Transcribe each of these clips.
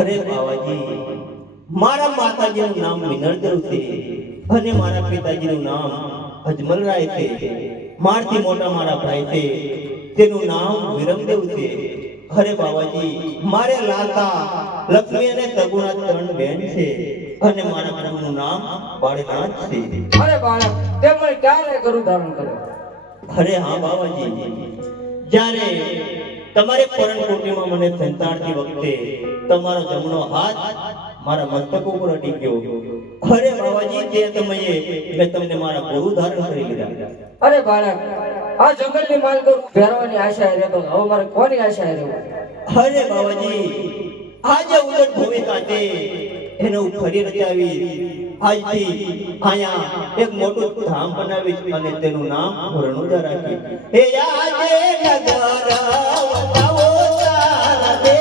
અરે બાવાજી, મારા માતાજીનું નામ વિનરદેવ છે અને મારા પિતાજીનું નામ અજમલરાય છે. મારથી મોટા મારા ભાઈ છે, તેનું નામ વિરમદેવ છે. અરે બાવાજી, મારે લાતા લક્ષ્મી અને સગુણા ત્રણ બહેન છે અને મારા પ્રભુનું નામ બાળનાથ છે. અરે બાળક, તે મને ક્યારે ગરુ ધારણ કર્યો? અરે હા બાવાજી, જ્યારે તમારે પરણકોટીમાં મને સંતાડતી વખતે તમારો જમણો હાથ મારા મસ્તક ઉપર અડી ગયો. અરે બાવાજી, તે સમયે મેં તમને મારા ગુરુ ધારણ કરી લીધા. અરે બાળક, આ જંગલની માલ ગરુ પહેરવાની આશા રહેતો, હવે મારે કોની આશા રહેવું? અરે બાવાજી, આજે ઉદટ ભૂમિકા છે એને હું ફરી રચાવી. આજથી અહીંયા એક મોટું ધામ બનાવી અને તેનું નામ રણુજા રાખી. હે આજે નગર વતાવો ચાલે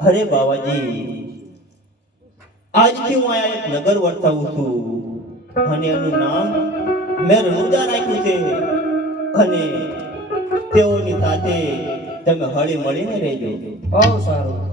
અરે બાવાજી, આજથી હું અહીંયા એક નગર વર્તાવું છું અને એનું નામ મેં રણુજા રાખ્યું છે અને તેઓની સાથે તમે હળી મળીને રહેજો. બહુ સારું.